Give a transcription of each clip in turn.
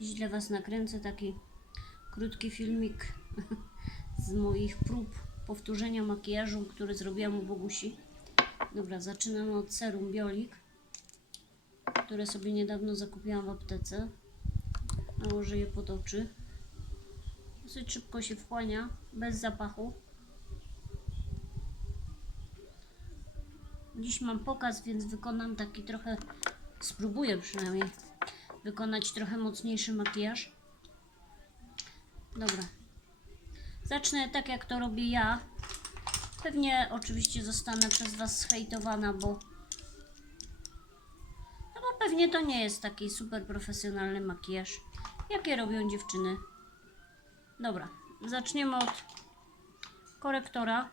Dla Was nakręcę taki krótki filmik z moich prób powtórzenia makijażu, który zrobiłam u Bogusi. Dobra, zaczynamy od serum Biolik, które sobie niedawno zakupiłam w aptece. Nałożę je pod oczy. Dosyć szybko się wchłania, bez zapachu. Dziś mam pokaz, więc wykonam taki trochę, spróbuję przynajmniej wykonać trochę mocniejszy makijaż. Dobra. Zacznę tak jak to robię ja. Pewnie oczywiście zostanę przez Was zhejtowana, bo no bo pewnie to nie jest taki super profesjonalny makijaż, jakie robią dziewczyny. Dobra, zaczniemy od korektora.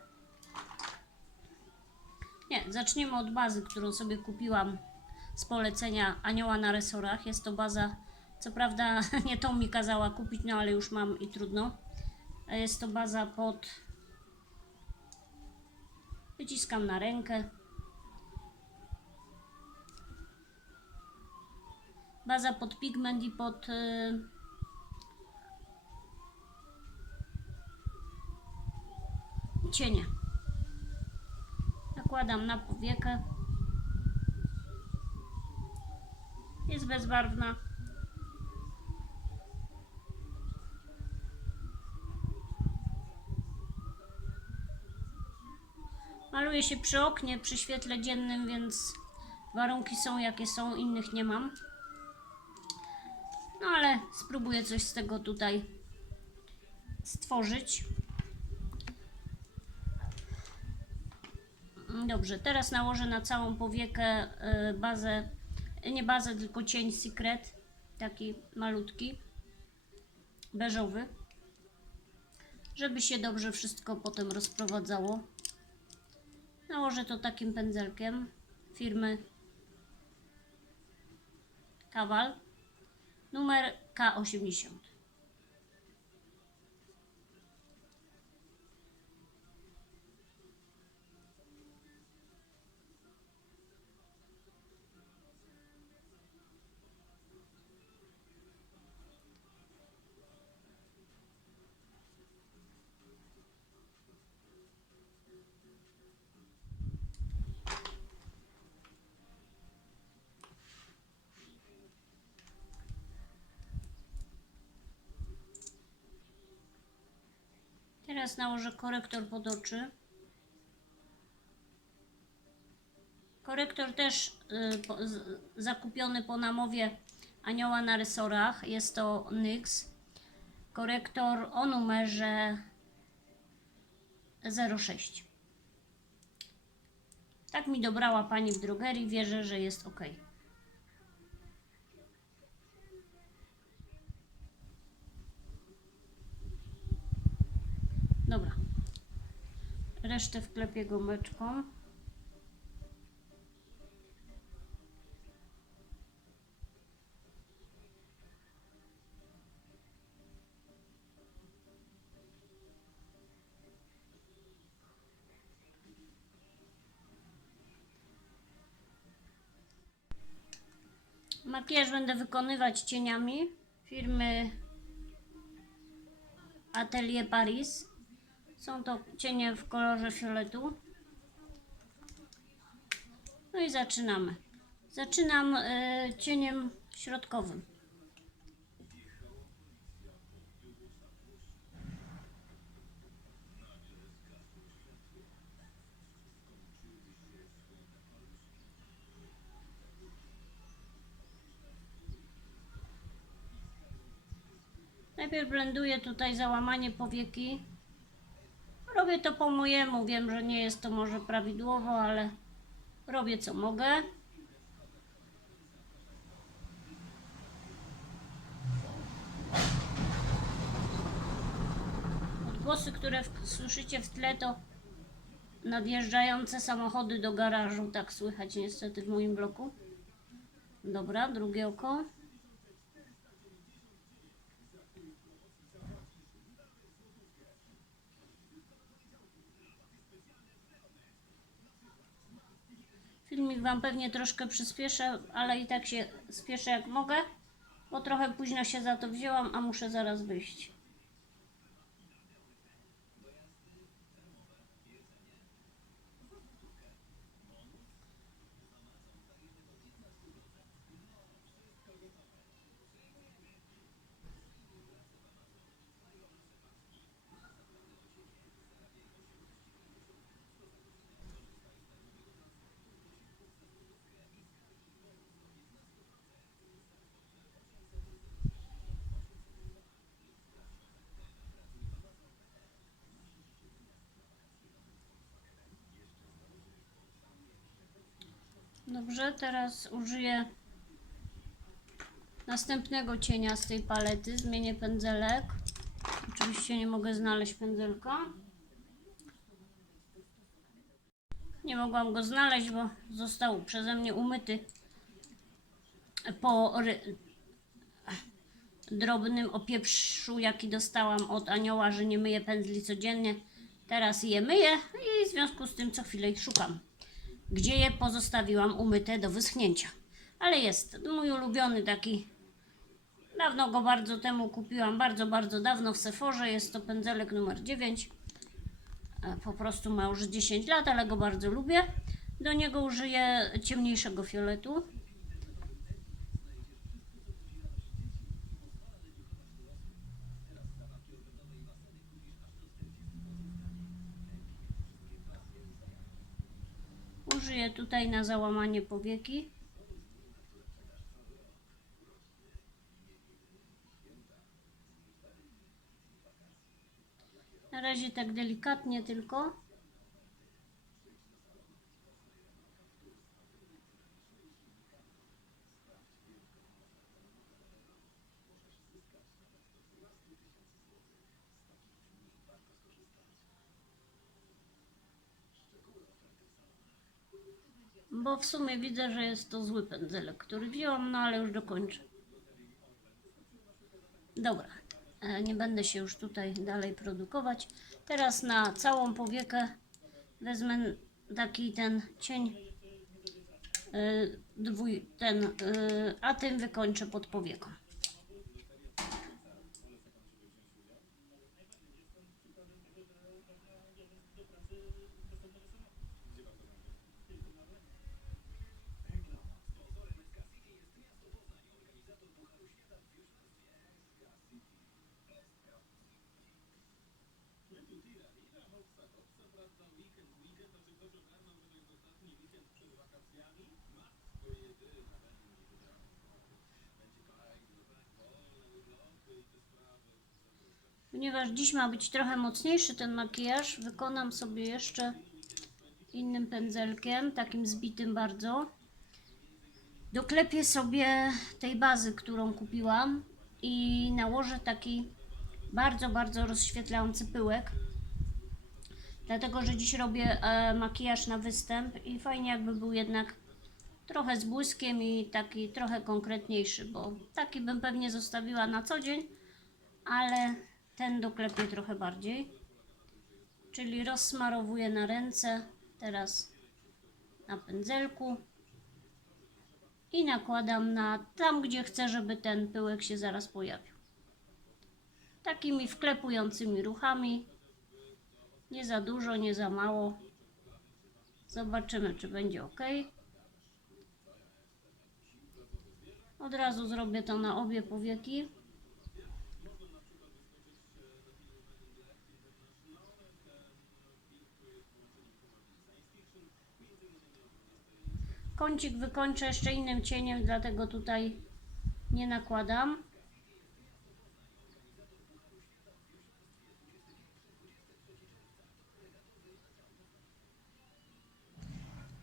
Nie, zaczniemy od bazy, którą sobie kupiłam z polecenia Anioła na resorach. Jest to baza, co prawda nie tą mi kazała kupić, no ale już mam i trudno. Jest to baza pod. Wyciskam na rękę. Baza pod pigment i pod. Yy... cienie. Nakładam na powiekę. Jest bezbarwna. Maluje się przy oknie, przy świetle dziennym, więc warunki są jakie są, innych nie mam. No ale spróbuję coś z tego tutaj stworzyć. Dobrze, teraz nałożę na całą powiekę y, bazę, nie bazę, tylko cień Secret, taki malutki, beżowy, żeby się dobrze wszystko potem rozprowadzało. Nałożę to takim pędzelkiem firmy Kawal, numer K80. Teraz nałożę korektor pod oczy. Korektor też y, po, z, zakupiony po namowie Anioła na resorach. Jest to NYX. Korektor o numerze 06. Tak mi dobrała pani w drogerii. Wierzę, że jest ok. Dobra. Resztę wklepię gumeczką. Makijaż będę wykonywać cieniami firmy Atelier Paris. Są to cienie w kolorze fioletu. No i zaczynamy. Zaczynam y, cieniem środkowym. Najpierw blenduję tutaj załamanie powieki. Robię to po mojemu. Wiem, że nie jest to może prawidłowo, ale robię co mogę. Odgłosy, które słyszycie w tle, to nadjeżdżające samochody do garażu. Tak słychać niestety w moim bloku. Dobra, drugie oko. Filmik Wam pewnie troszkę przyspieszę, ale i tak się spieszę jak mogę, bo trochę późno się za to wzięłam, a muszę zaraz wyjść. Dobrze, teraz użyję następnego cienia z tej palety. Zmienię pędzelek. Oczywiście nie mogę znaleźć pędzelka. Nie mogłam go znaleźć, bo został przeze mnie umyty po drobnym opieprzu, jaki dostałam od anioła, że nie myję pędzli codziennie. Teraz je myję i w związku z tym co chwilę ich szukam gdzie je pozostawiłam umyte do wyschnięcia. Ale jest mój ulubiony taki. Dawno go bardzo temu kupiłam, bardzo, bardzo dawno w Seforze. Jest to pędzelek numer 9. E, Po prostu ma już 10 lat, ale go bardzo lubię. Do niego użyję ciemniejszego fioletu. Użyję tutaj na załamanie powieki. Na razie tak delikatnie tylko. Bo w sumie widzę, że jest to zły pędzelek, który wzięłam, no ale już dokończę. Dobra, e, nie będę się już tutaj dalej produkować. Teraz na całą powiekę wezmę taki ten cień, e, dwój, ten, e, a tym wykończę pod powieką. Ponieważ dziś ma być trochę mocniejszy ten makijaż, wykonam sobie jeszcze innym pędzelkiem, takim zbitym bardzo. Doklepię sobie tej bazy, którą kupiłam i nałożę taki bardzo, bardzo rozświetlający pyłek. Dlatego, że dziś robię e, makijaż na występ i fajnie jakby był jednak trochę z błyskiem i taki trochę konkretniejszy, bo taki bym pewnie zostawiła na co dzień, ale ten doklepię trochę bardziej. Czyli rozsmarowuję na ręce, teraz na pędzelku i nakładam na tam, gdzie chcę, żeby ten pyłek się zaraz pojawił. Takimi wklepującymi ruchami. Nie za dużo, nie za mało. Zobaczymy, czy będzie ok. Od razu zrobię to na obie powieki. Kącik wykończę jeszcze innym cieniem, dlatego tutaj nie nakładam.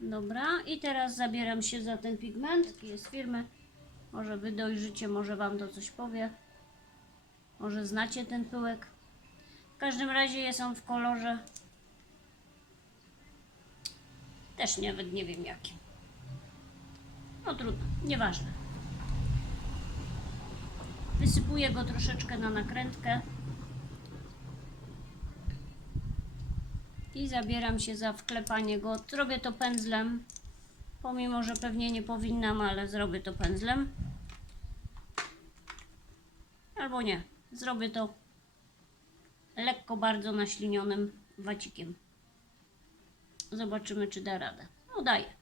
Dobra, i teraz zabieram się za ten pigment. Jaki jest firmy. Może wy dojrzycie, może wam to coś powie. Może znacie ten pyłek. W każdym razie jest on w kolorze. Też nawet nie wiem jakim. No trudno, nieważne. Wysypuję go troszeczkę na nakrętkę. I zabieram się za wklepanie go. Zrobię to pędzlem. Pomimo, że pewnie nie powinnam, ale zrobię to pędzlem. Albo nie. Zrobię to lekko bardzo naślinionym wacikiem. Zobaczymy, czy da radę. No daje.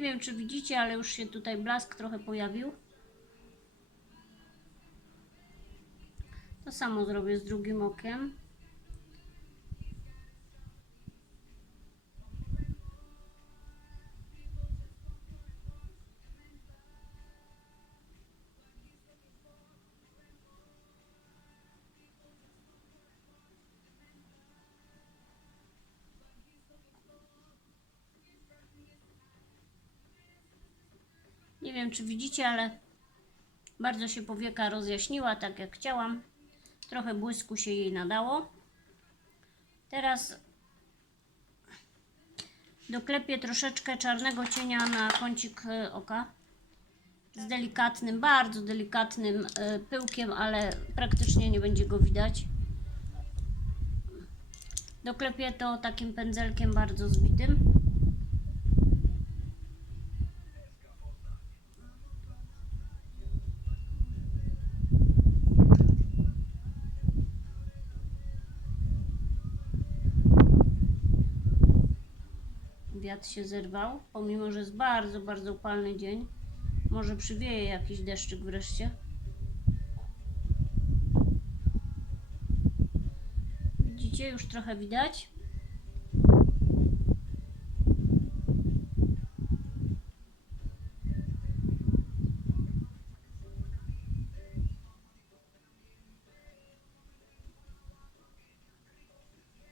Nie wiem, czy widzicie, ale już się tutaj blask trochę pojawił. To samo zrobię z drugim okiem. Wiem, czy widzicie, ale bardzo się powieka rozjaśniła, tak jak chciałam. Trochę błysku się jej nadało. Teraz doklepię troszeczkę czarnego cienia na kącik e, oka. Z delikatnym, bardzo delikatnym e, pyłkiem, ale praktycznie nie będzie go widać. Doklepię to takim pędzelkiem bardzo zbitym. Wiatr się zerwał, pomimo że jest bardzo, bardzo upalny dzień. Może przywieje jakiś deszczyk wreszcie. Widzicie, już trochę widać.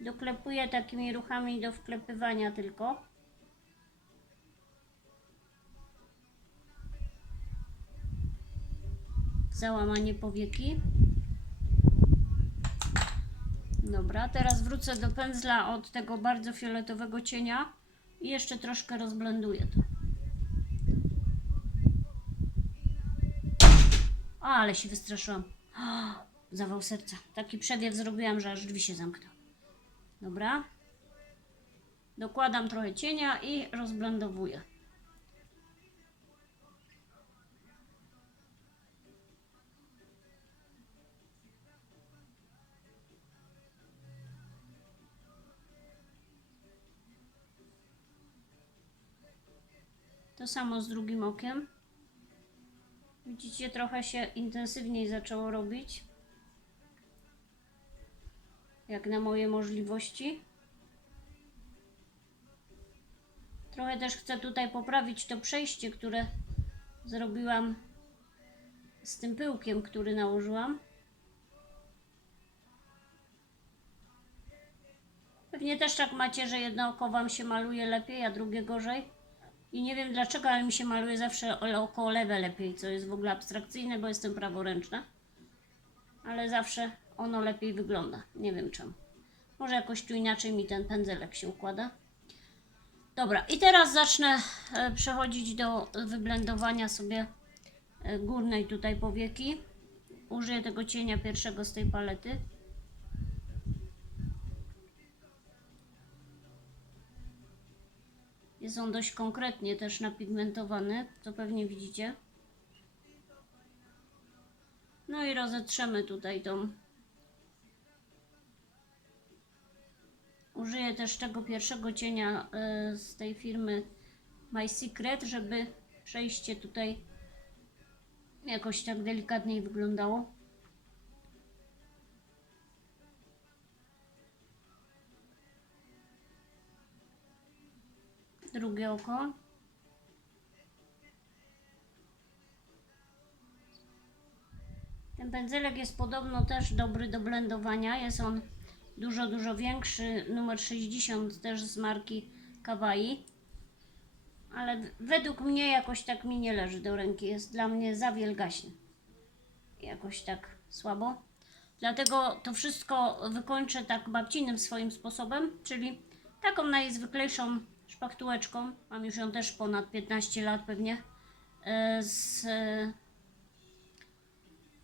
Doklepuję takimi ruchami do wklepywania tylko. Załamanie powieki. Dobra, teraz wrócę do pędzla od tego bardzo fioletowego cienia i jeszcze troszkę rozblenduję to. Ale się wystraszyłam. O, zawał serca. Taki przedjew zrobiłam, że aż drzwi się zamknęły. Dobra. Dokładam trochę cienia i rozblendowuję. To samo z drugim okiem. Widzicie, trochę się intensywniej zaczęło robić. Jak na moje możliwości. Trochę też chcę tutaj poprawić to przejście, które zrobiłam z tym pyłkiem, który nałożyłam. Pewnie też tak macie, że jedno oko Wam się maluje lepiej, a drugie gorzej. I nie wiem dlaczego, ale mi się maluje zawsze o- oko lewe lepiej, co jest w ogóle abstrakcyjne, bo jestem praworęczna. Ale zawsze ono lepiej wygląda. Nie wiem czemu. Może jakoś tu inaczej mi ten pędzelek się układa. Dobra, i teraz zacznę e, przechodzić do wyblendowania sobie e, górnej tutaj powieki. Użyję tego cienia pierwszego z tej palety. Jest on dość konkretnie też napigmentowany, co pewnie widzicie. No i rozetrzemy tutaj tą. Użyję też tego pierwszego cienia y, z tej firmy My Secret, żeby przejście tutaj jakoś tak delikatniej wyglądało. Drugie oko. Ten pędzelek jest podobno też dobry do blendowania. Jest on dużo, dużo większy. Numer 60 też z marki Kawaii. Ale według mnie jakoś tak mi nie leży do ręki. Jest dla mnie za wielgaśny. Jakoś tak słabo. Dlatego to wszystko wykończę tak babcinym swoim sposobem, czyli taką najzwyklejszą szpachtułeczką. Mam już ją też ponad 15 lat pewnie. e, Z, e,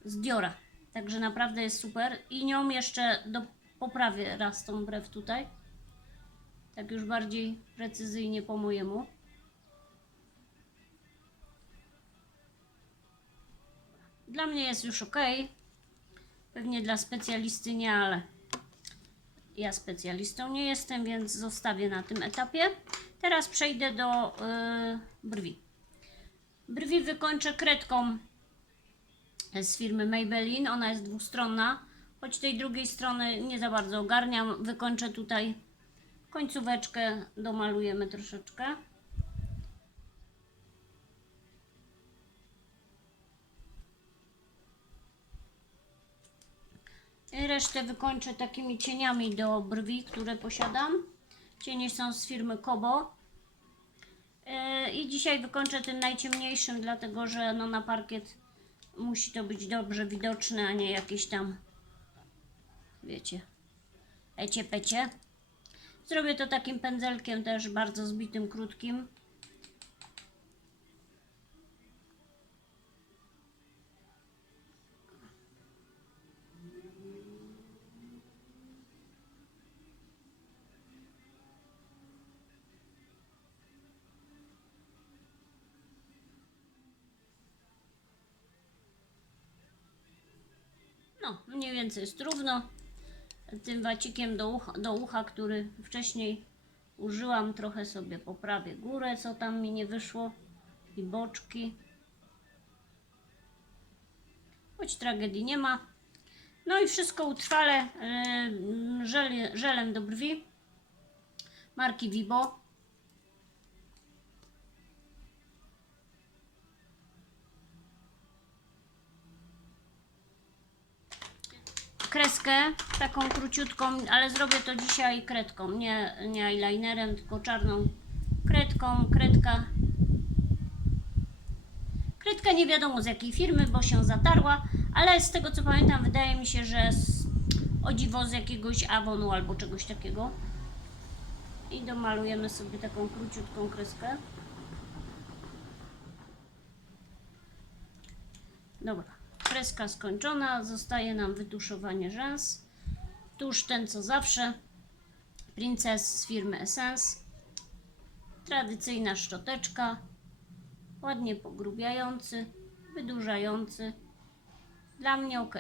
z Diora. Także naprawdę jest super. I nią jeszcze do, poprawię raz tą brew tutaj. Tak już bardziej precyzyjnie po mojemu. Dla mnie jest już ok. Pewnie dla specjalisty nie, ale ja specjalistą nie jestem, więc zostawię na tym etapie. Teraz przejdę do y, brwi. Brwi wykończę kredką z firmy Maybelline. Ona jest dwustronna, choć tej drugiej strony nie za bardzo ogarniam. Wykończę tutaj końcóweczkę, domalujemy troszeczkę. I Resztę wykończę takimi cieniami do brwi, które posiadam. Cienie są z firmy Kobo. Yy, I dzisiaj wykończę tym najciemniejszym, dlatego że no na parkiet musi to być dobrze widoczne, a nie jakieś tam, wiecie, ecie pecie. Zrobię to takim pędzelkiem też bardzo zbitym, krótkim. No, mniej więcej jest równo. Tym wacikiem do ucha, do ucha, który wcześniej użyłam, trochę sobie poprawię górę, co tam mi nie wyszło i boczki. Choć tragedii nie ma. No i wszystko utrwale yy, żel, żelem do brwi marki Vibo. Kreskę, taką króciutką, ale zrobię to dzisiaj kredką, nie, nie eyelinerem, tylko czarną kredką, kredka. Kredka nie wiadomo z jakiej firmy, bo się zatarła, ale z tego co pamiętam, wydaje mi się, że z, o dziwo z jakiegoś Avonu albo czegoś takiego. I domalujemy sobie taką króciutką kreskę. Dobra, kreska skończona, zostaje nam wytuszowanie rzęs. Tusz ten co zawsze, Princess z firmy Essence. Tradycyjna szczoteczka, ładnie pogrubiający, wydłużający. Dla mnie ok.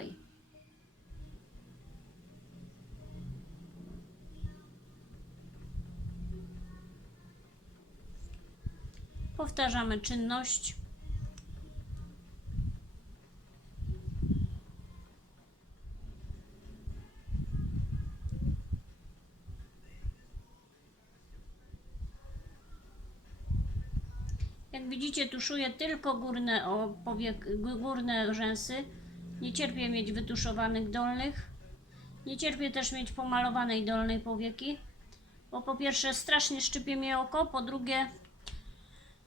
Powtarzamy czynność. Jak widzicie, tuszuję tylko górne, o, powiek, g- górne rzęsy. Nie cierpię mieć wytuszowanych dolnych. Nie cierpię też mieć pomalowanej dolnej powieki. Bo po pierwsze strasznie szczypie mnie oko, po drugie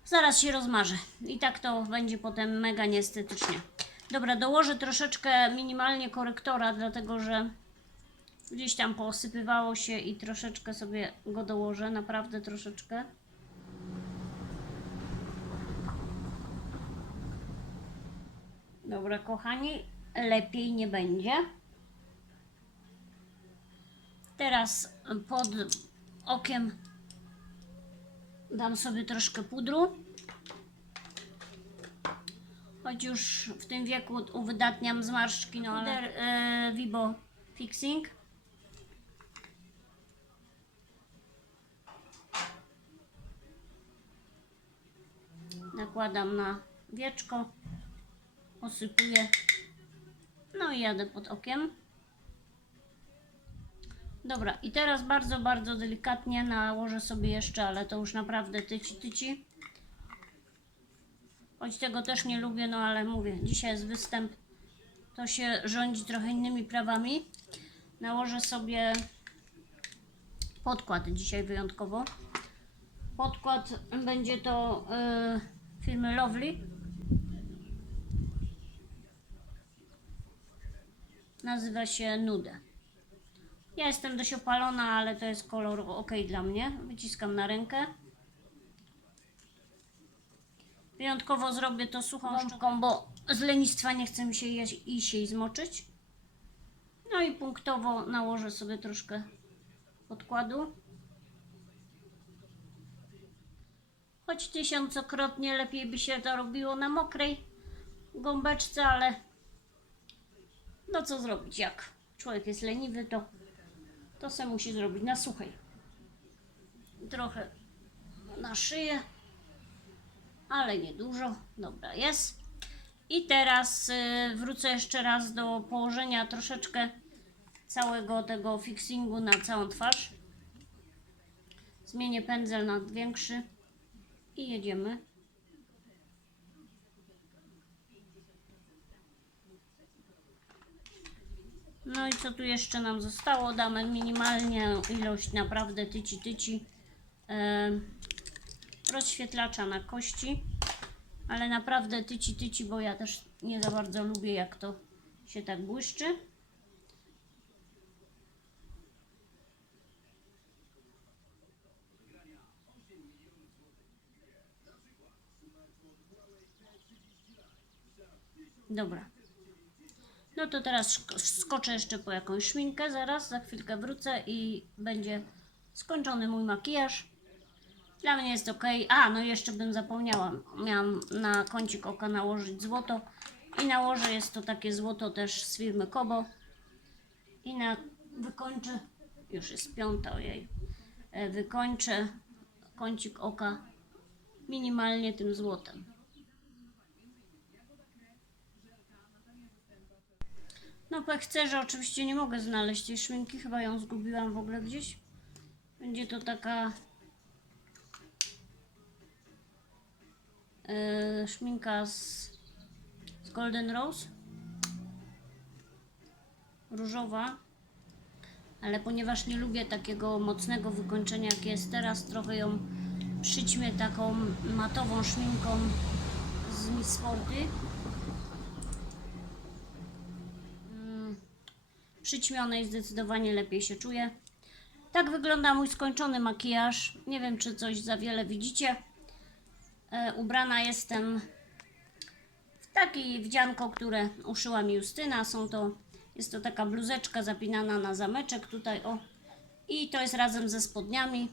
zaraz się rozmarzę. I tak to będzie potem mega nieestetycznie. Dobra, dołożę troszeczkę minimalnie korektora, dlatego że gdzieś tam posypywało się i troszeczkę sobie go dołożę, naprawdę troszeczkę. Dobra, kochani, lepiej nie będzie. Teraz pod okiem dam sobie troszkę pudru. Choć już w tym wieku uwydatniam zmarszczki, no ale e, Vibo Fixing. Nakładam na wieczko osypuję. No i jadę pod okiem. Dobra, i teraz bardzo, bardzo delikatnie nałożę sobie jeszcze, ale to już naprawdę tyci, tyci. Choć tego też nie lubię, no ale mówię, dzisiaj jest występ, to się rządzi trochę innymi prawami. Nałożę sobie podkład dzisiaj wyjątkowo. Podkład będzie to yy, firmy Lovely. Nazywa się Nude. Ja jestem dość opalona, ale to jest kolor ok dla mnie. Wyciskam na rękę. Wyjątkowo zrobię to suchą gąbką, bo z lenistwa nie chcę mi się jeść, iść zmoczyć. No i punktowo nałożę sobie troszkę podkładu. Choć tysiącokrotnie lepiej by się to robiło na mokrej gąbeczce, ale no co zrobić, jak człowiek jest leniwy, to to se musi zrobić na suchej. Trochę na szyję, ale nie dużo. Dobra, jest. I teraz y, wrócę jeszcze raz do położenia troszeczkę całego tego fixingu na całą twarz. Zmienię pędzel na większy i jedziemy. No i co tu jeszcze nam zostało? Damy minimalnie ilość naprawdę tyci tyci e, rozświetlacza na kości. Ale naprawdę tyci tyci, bo ja też nie za bardzo lubię jak to się tak błyszczy. Dobra. No to teraz skoczę jeszcze po jakąś szminkę zaraz, za chwilkę wrócę i będzie skończony mój makijaż. Dla mnie jest ok. A, no jeszcze bym zapomniała. Miałam na kącik oka nałożyć złoto i nałożę, jest to takie złoto też z firmy Kobo. I na wykończę, już jest piąta, ojej, E, wykończę kącik oka minimalnie tym złotem. No pech chcę, że oczywiście nie mogę znaleźć tej szminki, chyba ją zgubiłam w ogóle gdzieś. Będzie to taka e, szminka z, z Golden Rose. Różowa. Ale ponieważ nie lubię takiego mocnego wykończenia jak jest teraz, trochę ją przyćmię taką matową szminką z Miss Sporty. Przyćmionej zdecydowanie lepiej się czuję. Tak wygląda mój skończony makijaż. Nie wiem, czy coś za wiele widzicie. E, ubrana jestem w takie wdzianko, które uszyła mi Justyna. Są to, jest to taka bluzeczka zapinana na zameczek tutaj, o. I to jest razem ze spodniami.